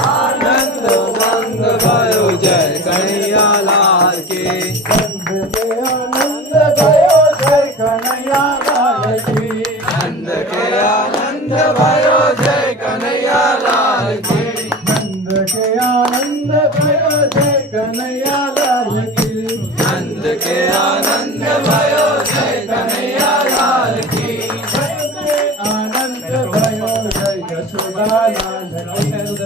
आनंद उमंग भयो जय कन्हैया लाल की। आनंद भयो जय कन्हैया लाल की। नंद के आनंद भयो जय कन्हैया लाल की। नंद के आनंद भयो जय कन्हैया लाल की। नंद के आनंद भयो जय कन्हैया लाल की। आनंद भयो जय यशोदा लाल की। नंद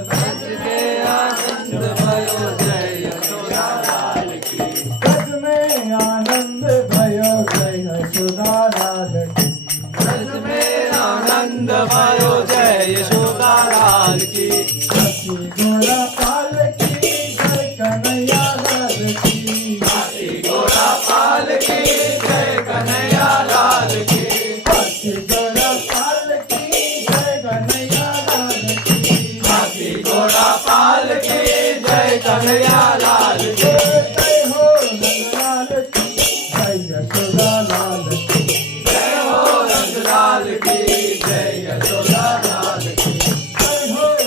के आनंद भयो जय यशोदा लाल की। ब्रज में आनंद भयो जय यशोदा लाल की। ब्रज में आनंद भयो जय यशोदा लाल की। हाथी घोड़ा पाल की जय कन्हैया लाल की। हाथी घोड़ा पाल की जय कन्हैया लाल की। हाथी घोड़ा पाल की जय कन्हैया लाल की। हाथी घोड़ा पाल की जय कन्हैया